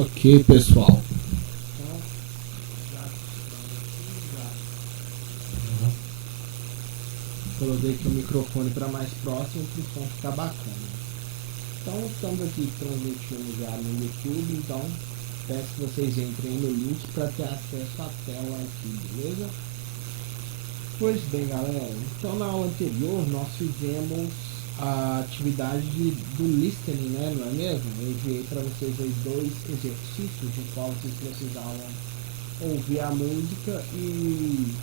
Ok, pessoal. Coloquei aqui o microfone para mais próximo para o som ficar bacana. Então estamos aqui transmitindo já no YouTube, então peço que vocês entrem no link para ter acesso à tela aqui, beleza? Pois bem, galera, então na aula anterior nós fizemos a atividade do listening, né, não é mesmo? Eu enviei para vocês aí 2 exercícios de qual vocês precisavam ouvir a música e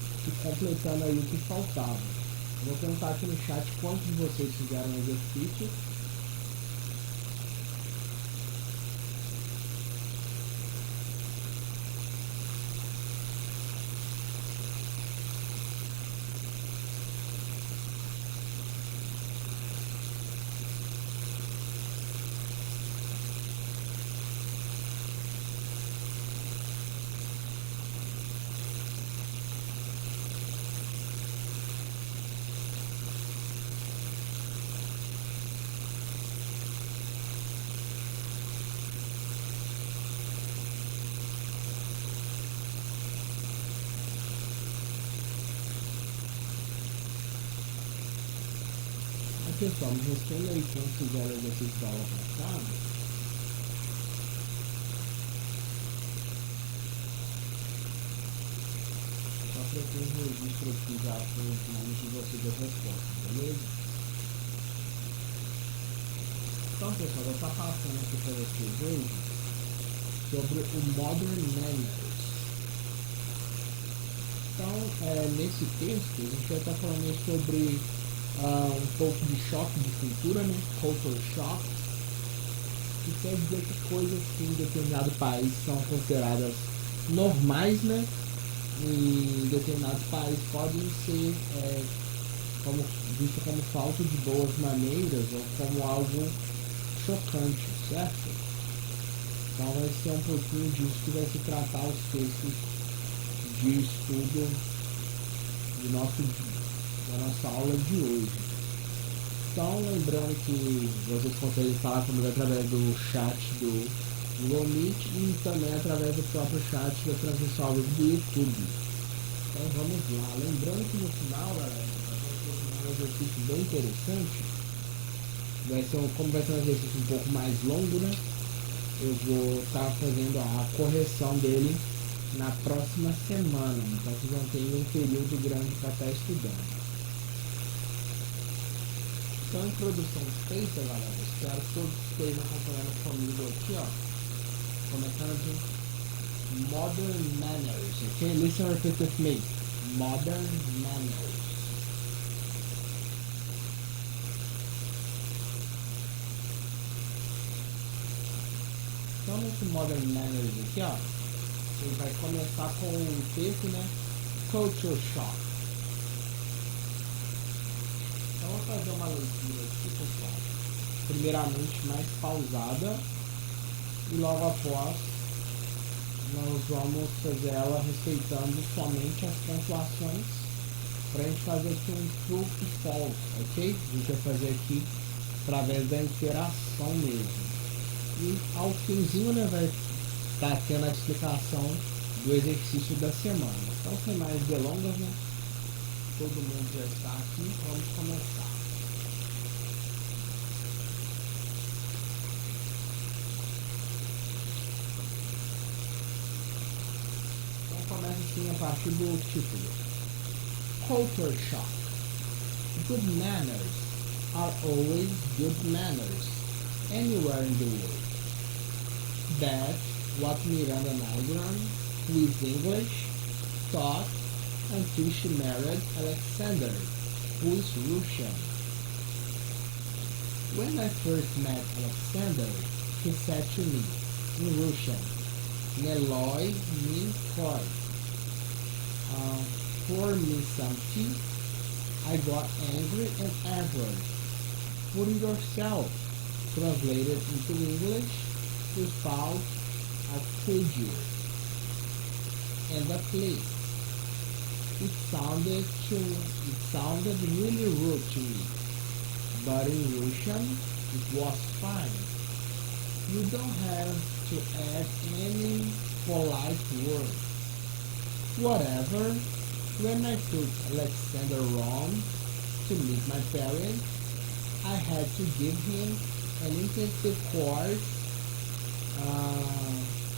completando aí o que faltava. Eu vou perguntar aqui no chat quantos de vocês fizeram o exercício. Pessoal, me responda aí quantos fizeram o exercício da aula passada. Só para ter um registro aqui já com os nomes de vocês das respostas, beleza? Então, pessoal, eu vou estar passando aqui para vocês hoje sobre o Modern Manners. Então, nesse texto, a gente vai estar falando sobre um pouco de choque de cultura, né? Culture shock, que quer dizer que coisas que em determinado país são consideradas normais, né? Em determinados países podem ser visto como falta de boas maneiras ou como algo chocante, certo? Então vai ser um pouquinho disso que vai se tratar os textos de estudo da nossa aula de hoje. Então, lembrando que vocês conseguem falar comigo através do chat do Google Meet e também através do próprio chat da transmissão ao vivo do YouTube. Então, vamos lá. Lembrando que no final, galera, vai ser um exercício bem interessante. Como vai ser um exercício um pouco mais longo, né? Eu vou estar fazendo a correção dele na próxima semana. Então, vocês vão ter um período grande para estar estudando. Então, a introdução feita, galera, espero que todos estejam acompanhando comigo aqui, ó, começando de Modern Manners, ok? Listen and repeat with me. Modern Manners. Então, nesse Modern Manners aqui, ó, ele vai começar com o texto, né? Culture Shock. Então, vou fazer uma leitura aqui, pessoal. Primeiramente, mais pausada. E logo após, nós vamos fazer ela respeitando somente as pontuações. Para a gente fazer aqui um true e false, ok? A gente vai fazer aqui através da interação mesmo. E ao finzinho, né, vai estar tendo a explicação do exercício da semana. Então, sem mais delongas, né? Todo mundo já está aqui, vamos começar. Então começa assim a partir do título. Culture Shock. Good manners are always good manners, anywhere in the world. That's what Miranda Nagran, who is English, taught until she married Alexander, who is Russian. When I first met Alexander, he said to me, in Russian, Neloi min koi. Pour me some tea. I got angry and answered, put it yourself. Translated into English, without a figure and a place. It sounded really rude to me, but in Russian it was fine. You don't have to add any polite word. Whatever, when I took Alexander Rome to meet my parents, I had to give him an intensive course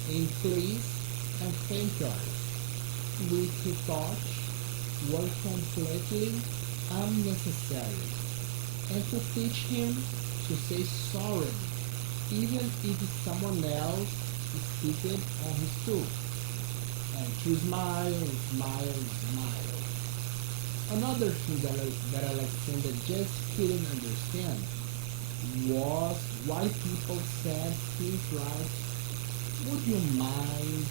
in please and thank yous, which he thought were completely unnecessary, and to teach him to say sorry, even if someone else is seated on his stool, and to smile, smile, smile. Another thing that Alexander just couldn't understand was why people said things like, would you mind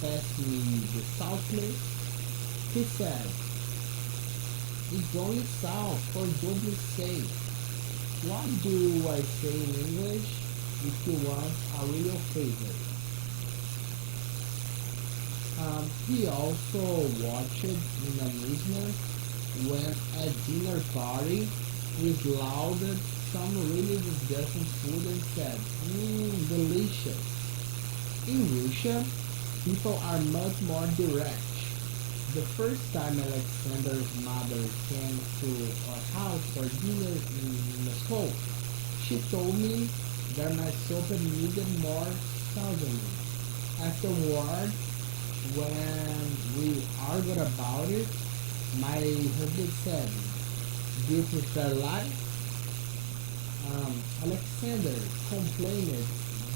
passing me the salt please? He said, it's only salt, for goodness sake. What do I say in English if you want a real favor? He also watched in amusement when at dinner party we lauded some really disgusting food and said, delicious. In Russia, people are much more direct. The first time Alexander's mother came to our house for dinner in Moscow, she told me that my soup needed more seasoning. Afterward, when we argued about it, my husband said, do you prefer light? Alexander complained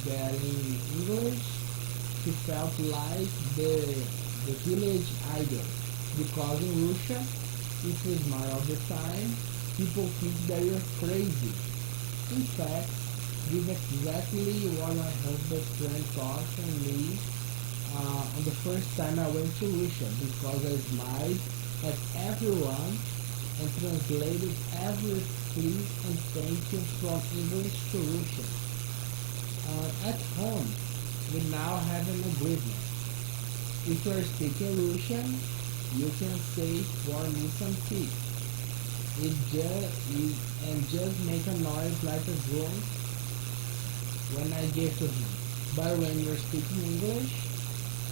that in English he felt like the village idol, because in Russia, if you smile all the time, people think that you're crazy. In fact, this is exactly what my husband's friend taught me on the first time I went to Russia, because I smiled at everyone and translated every please and thank you from English to Russian. At home, we now have an agreement. If you are speaking Russian, you can say pour me some tea. And just make a noise like a drone when I give to him. But when you're speaking English,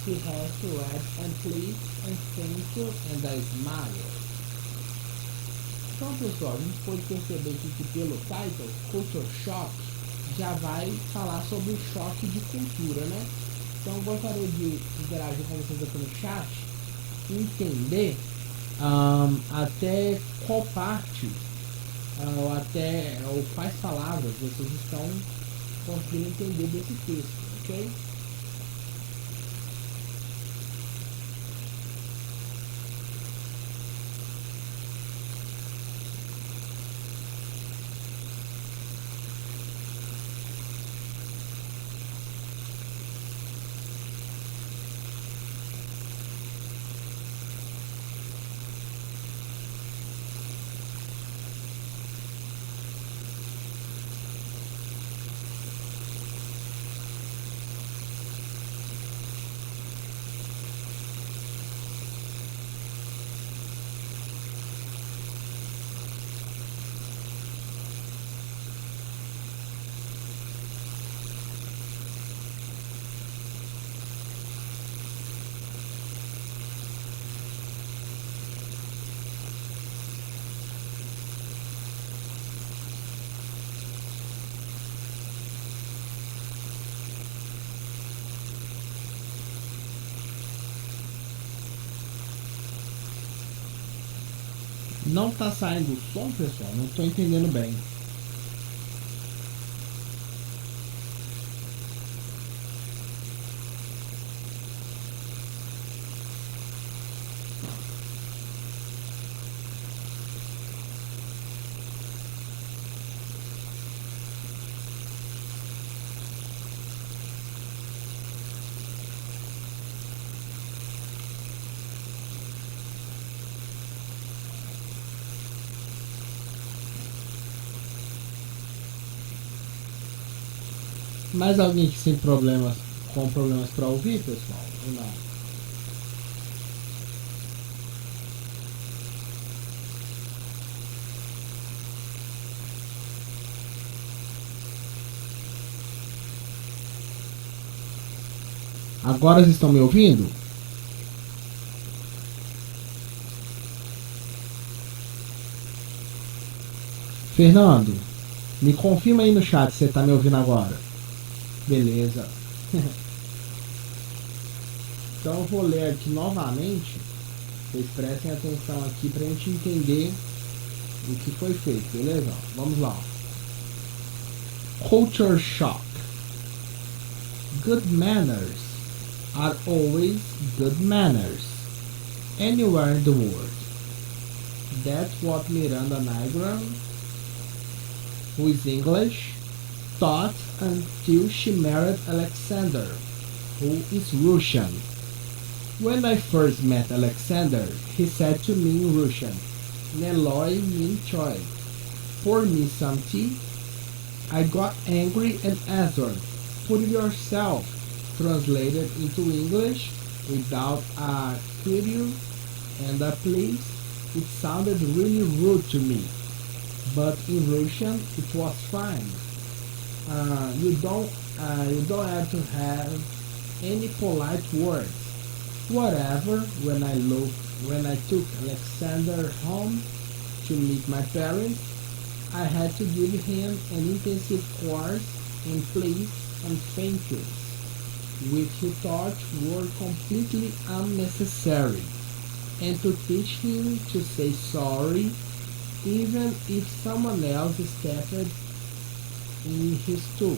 he has to add and please and thank you and a smile. Então, pessoal, a gente pode perceber aqui que pelo title, Culture Shock, já vai falar sobre o choque de cultura, né? Então, eu gostaria de interagir com vocês aqui no chat e entender até qual parte ou quais palavras vocês estão conseguindo entender desse texto, ok? Não tá saindo o som, pessoal? Não tô entendendo bem. Mais alguém que sem problemas, com problemas para ouvir, pessoal? Ou não? Agora vocês estão me ouvindo? Fernando, me confirma aí no chat se você está me ouvindo agora. Beleza. Então eu vou ler aqui novamente. Vocês prestem atenção aqui para a gente entender o que foi feito, beleza? Vamos lá. Culture shock. Good manners are always good manners, anywhere in the world. That's what Miranda Nigram, who is English, thought until she married Alexander, who is Russian. When I first met Alexander, he said to me in Russian, Neloi min choi. Pour me some tea. I got angry and answered, put it yourself. Translated into English without a query and a please, it sounded really rude to me. But in Russian, it was fine. You don't have to have any polite words. Whatever. When I took Alexander home to meet my parents, I had to give him an intensive course in please and thank yous, which he thought were completely unnecessary, and to teach him to say sorry even if someone else stepped in his too,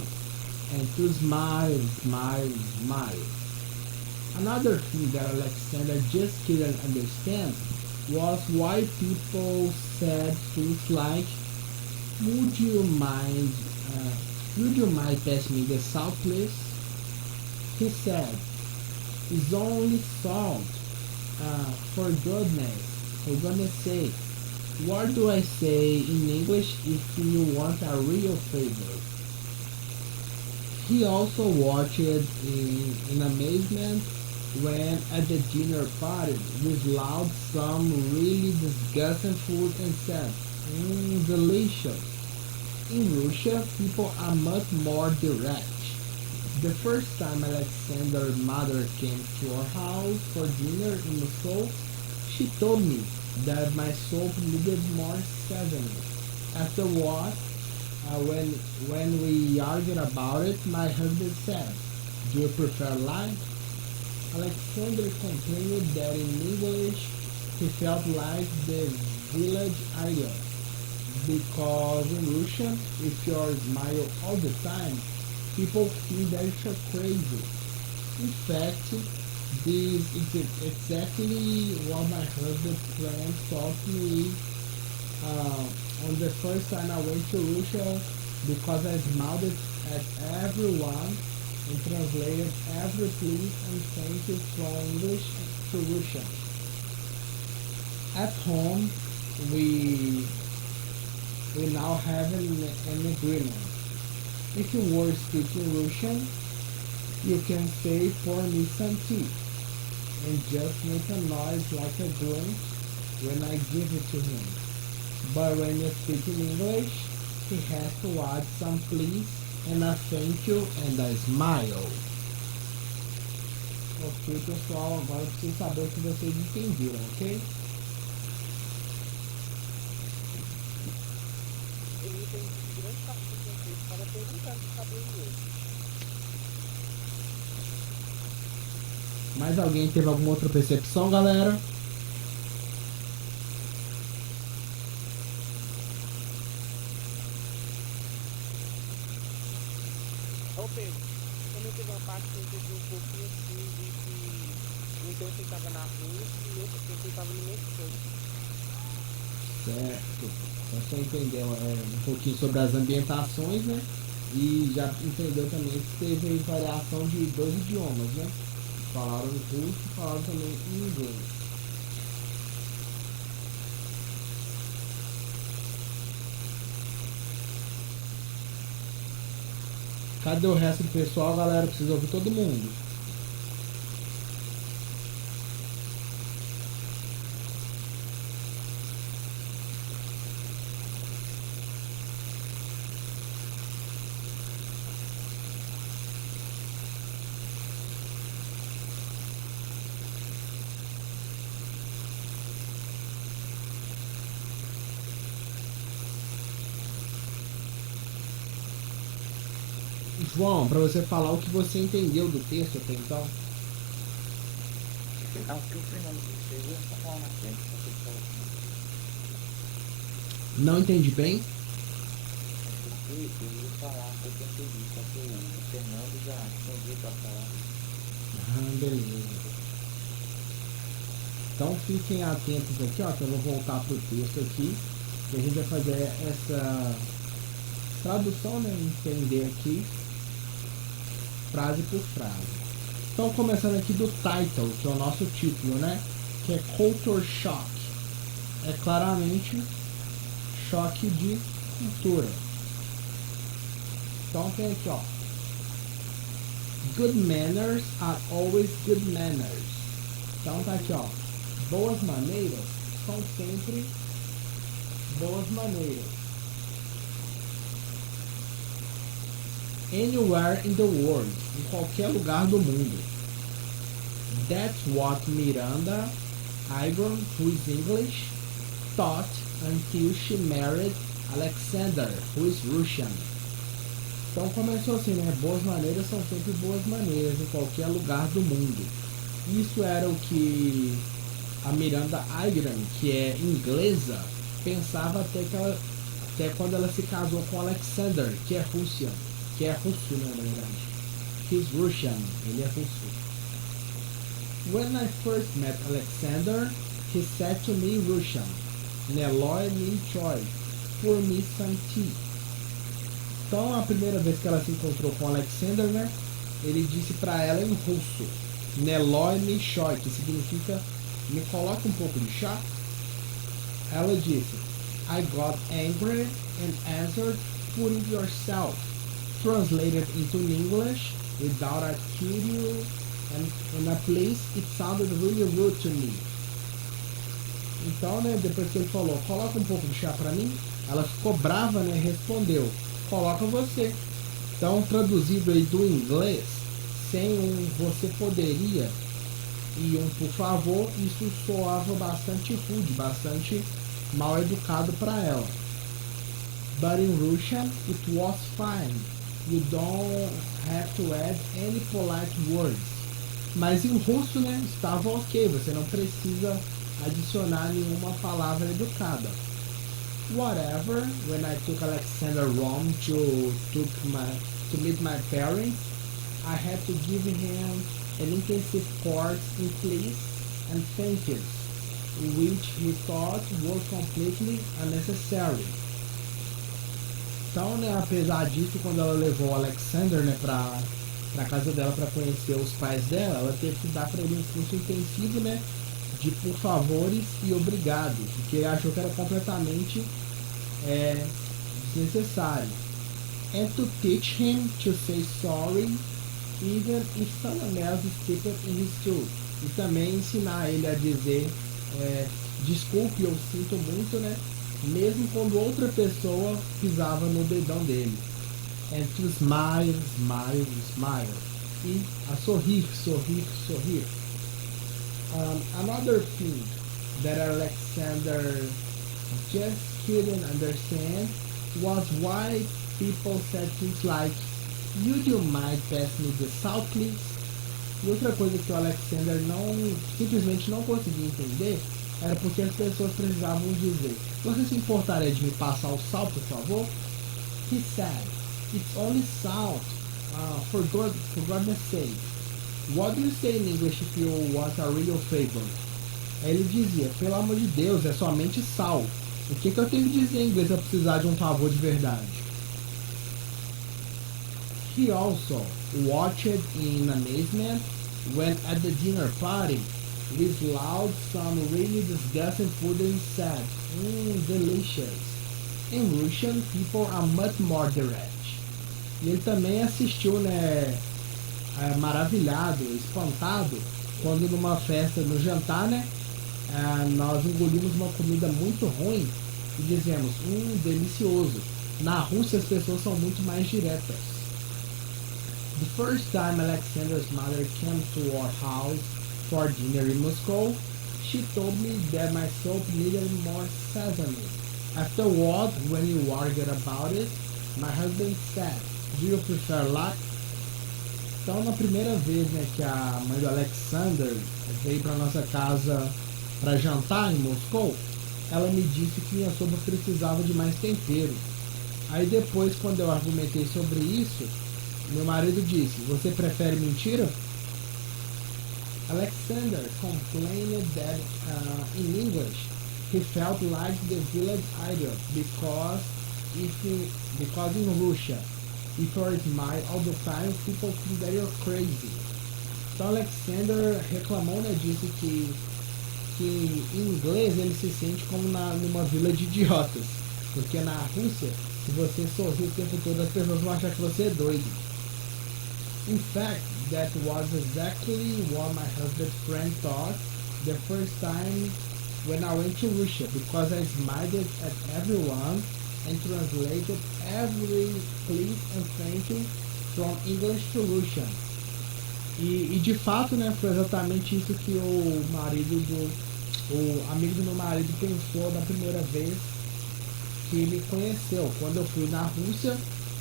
and to smile, smile, smile. Another thing that Alexander just couldn't understand was why people said things like, would you mind, would you mind passing me the salt, please? He said, it's only salt. For goodness sake. What do I say in English if you want a real favor? He also watched in amazement when at the dinner party without some really disgusting food and said, delicious. In Russia, people are much more direct. The first time Alexander's mother came to our house for dinner in Moscow, she told me that my soap needed more seasoning. After what, when we argued about it, my husband said, do you prefer light? Alexander complained that in English he felt like the village idiot, because in Russian, if you smile all the time, people think that you're crazy. In fact, this is exactly what my husband's friend taught me on the first time I went to Russia, because I smiled at everyone and translated every please and thank you from English to Russian. At home, we now have an agreement. If you were speaking Russian, you can say pour me some tea and just make a noise like a grunt when I give it to him. But when you speak in English, he has to add some please and a thank you and a smile. Ok, pessoal, agora eu preciso saber se vocês entenderam, ok? Ele tem grande parte do contexto para perguntando se sabe inglês. Mais alguém teve alguma outra percepção, galera? Ô Pedro, também teve uma parte que eu entendi um pouquinho assim de que um tempo ele estava na Rússia e outro tempo ele estava no México. Certo. Então você entendeu um pouquinho sobre as ambientações, né? E já entendeu também que teve variação de dois idiomas, né? Falaram em russo e falaram também em inglês. Cadê o resto do pessoal, galera? Precisa ouvir todo mundo. João, para você falar o que você entendeu do texto até então. Ah, o que o Fernando disse, eu ia falar na frente, só que ele falou que Não entendi bem? é porque eu ia falar um pouco antes disso, só que o Fernando já tinha dito a falar. Ah, beleza. Então fiquem atentos aqui, ó, que eu vou voltar pro texto aqui. E a gente vai fazer essa tradução, né? Entender aqui, frase por frase. Então começando aqui do title, que é o nosso título, né? Que é Culture Shock. É claramente choque de cultura. Então tem aqui, ó. Good manners are always good manners. Então tá aqui, ó. Boas maneiras são sempre boas maneiras. Anywhere in the world, em qualquer lugar do mundo. That's what Miranda Igon, who is English, thought until she married Alexander, who is Russian. Então começou assim, né? Boas maneiras são sempre boas maneiras em qualquer lugar do mundo. Isso era o que a Miranda Igon, que é inglesa, pensava até quando ela se casou com Alexander, que é Rússia, que é russo, né, na verdade. He's Russian, ele é russo. When I first met Alexander, he said to me Russian, Neloi min choi, pour me some tea. Então, a primeira vez que ela se encontrou com Alexander, né, ele disse para ela em russo, Neloi min choi, que significa me coloca um pouco de chá. Ela disse, I got angry and answered, put it yourself. Translated into English, without a cue and in a place it sounded really rude to me. Então, né, depois que ele falou, coloca um pouco de chá pra mim, ela ficou brava, né, respondeu, coloca você. Então, traduzido aí do inglês, sem um você poderia e um por favor, isso soava bastante rude, bastante mal educado para ela. But in Russian, it was fine. You don't have to add any polite words. Mas em russo, né, estava ok, você não precisa adicionar nenhuma palavra educada. Whatever, when I took Alexander Rome to meet my parents, I had to give him an intensive course in please and thank yous, which he thought were completely unnecessary. Então, né, apesar disso, quando ela levou o Alexander, né, pra casa dela para conhecer os pais dela, ela teve que dar para ele um curso intensivo, né, de por favores e obrigado, porque ele achou que era completamente desnecessário. And to teach him to say sorry, even if someone else stepped in his shoes. E também ensinar ele a dizer desculpe, eu sinto muito, né, mesmo quando outra pessoa pisava no dedão dele. And to smile, smile, smile. E a sorrir, sorrir, sorrir. Another thing that Alexander just couldn't understand was why people said things like, would you mind pass me the salt, please? E outra coisa que o Alexander simplesmente não conseguia entender era porque as pessoas precisavam dizer, você se importaria de me passar o sal, por favor? He said, it's only salt, for goodness sake. What do you say in English if you want a real favor? Ele dizia, pelo amor de Deus, é somente sal. O que eu tenho que dizer em inglês se eu precisar de um favor de verdade? He also watched in amazement when at the dinner party, with loud, some really disgusting food and said, delicious. In Russian, people are much more direct. E ele também assistiu, né, maravilhado, espantado, quando numa festa, no jantar, né, nós engolimos uma comida muito ruim e dizemos, delicioso. Na Rússia as pessoas são muito mais diretas. The first time Alexander's mother came to our house for dinner in Moscow, she told me that my soup needed more sesame. Afterward, when we argued about it, my husband said, do you prefer Então, na primeira vez, né, que a mãe do Alexander veio para nossa casa para jantar em Moscou, ela me disse que minha sopa precisava de mais tempero. Aí depois, quando eu argumentei sobre isso, meu marido disse: "Você prefere mentira?" Alexander complained that in English he felt like the village idiot because in Russia if you smile all the time people think that you're crazy. Então Alexander reclamou, né, disse que em inglês ele se sente como numa vila de idiotas, porque na Rússia, se você sorrir o tempo todo as pessoas vão achar que você é doido. In fact, that was exactly what my husband's friend thought the first time when I went to Russia, because I smiled at everyone and translated every please and thank you from English to Russian. E de fato, né, foi exatamente isso que o amigo do meu marido pensou da primeira vez que ele conheceu, quando eu fui na Rússia,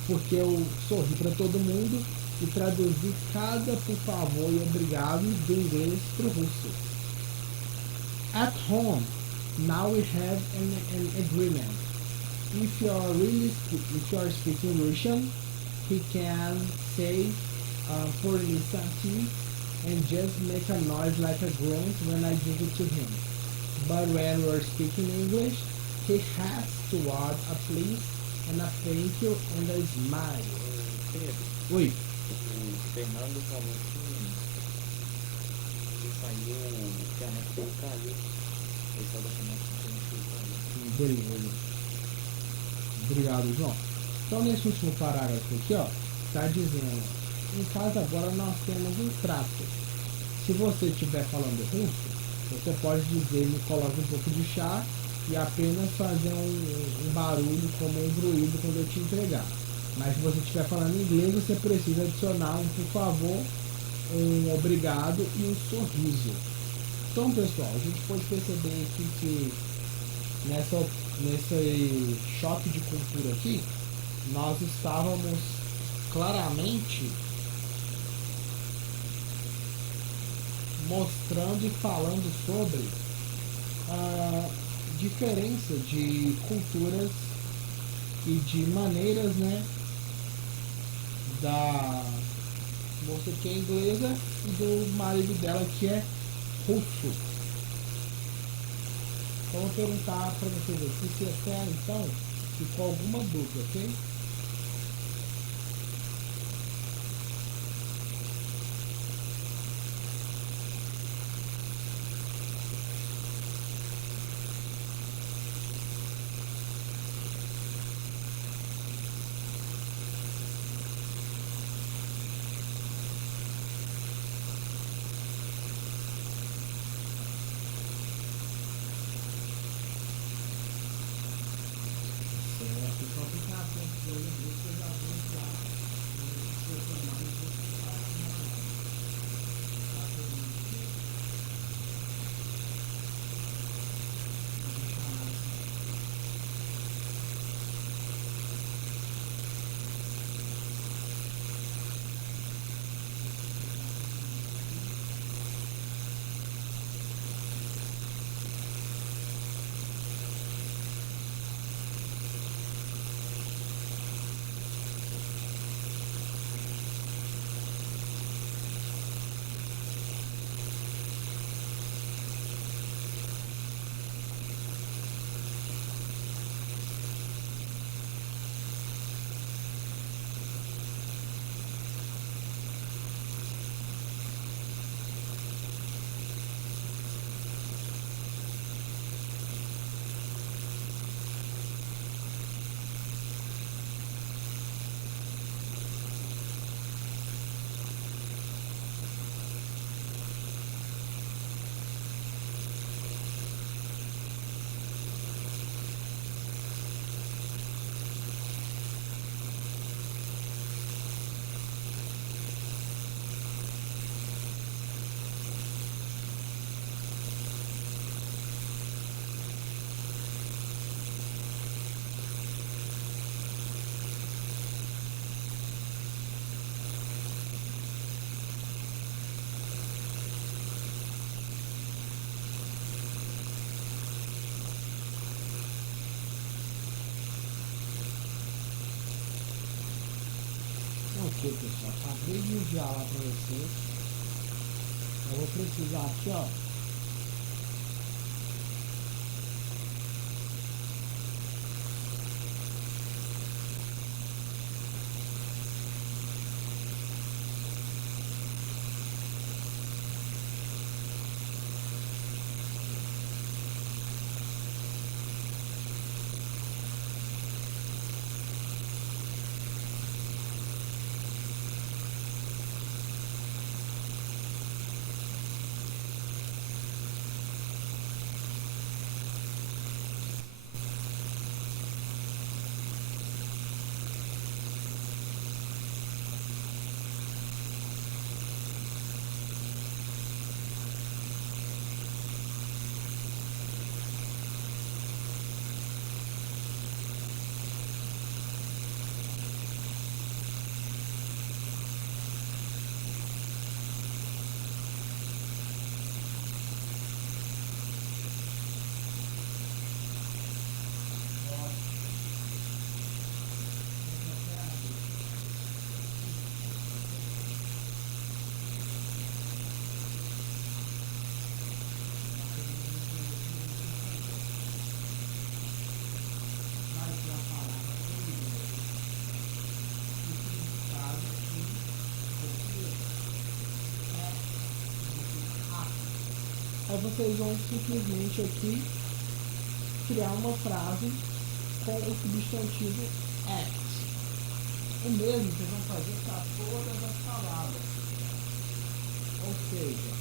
porque eu sorri para todo mundo e traduzi cada por favor e obrigado do inglês para o russo. At home, now we have an agreement. If you are speaking Russian, he can say for me something and just make a noise like a grunt when I give it to him. But when we're speaking English, he has to add a please and a thank you and a smile. Pedro, Oi. o Fernando falou que ele saiu, que a internet dele caiu. O pessoal da internet caiu. Beleza. Obrigado, João. Então, nesse último parágrafo aqui, ó, está dizendo: em casa agora nós temos um trato. Se você estiver falando russo, você pode dizer: me coloque um pouco de chá e apenas fazer um barulho como um ruído quando eu te entregar. Mas se você estiver falando inglês, você precisa adicionar um por favor, um obrigado e um sorriso. Então, pessoal, a gente pode perceber aqui que nesse choque de cultura aqui, nós estávamos claramente mostrando e falando sobre a diferença de culturas e de maneiras, né, da moça que é inglesa e do marido dela que é russo. Então, vou perguntar para vocês aqui se até então ficou alguma dúvida, ok? Fica complicado, né? vários já lá pra vocês. Eu vou precisar aqui, ó. Aí vocês vão simplesmente aqui criar uma frase com o substantivo act. O mesmo vocês vão fazer para todas as palavras. Ou seja,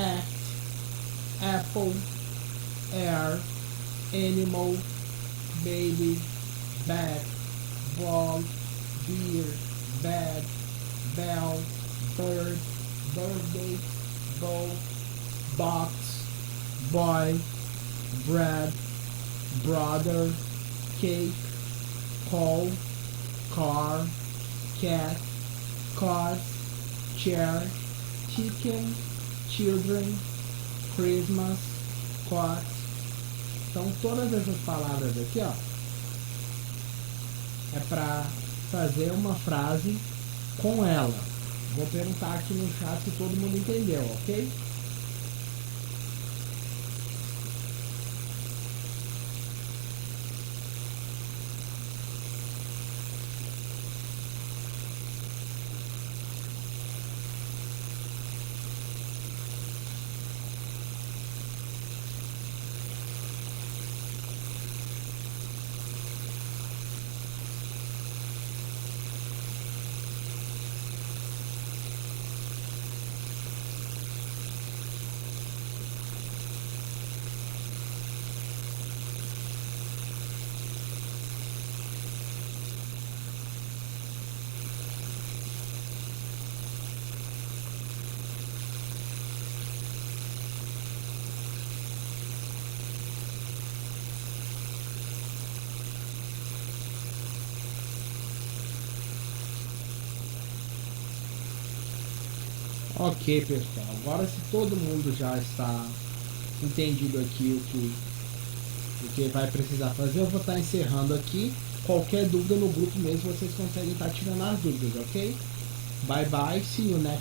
act, apple, air, animal, baby, bat, ball, beer, bed, bell, bird, birthday, bow, box, boy, bread, brother, cake, call, car, cat, card, chair, chicken, children, Christmas, quart. Então todas essas palavras aqui, ó, é para fazer uma frase com ela. Vou perguntar aqui no chat se todo mundo entendeu, ok? Ok, pessoal. Agora, se todo mundo já está entendido aqui o que vai precisar fazer, eu vou estar encerrando aqui. Qualquer dúvida no grupo mesmo, vocês conseguem estar tirando as dúvidas, ok? Bye bye, see you next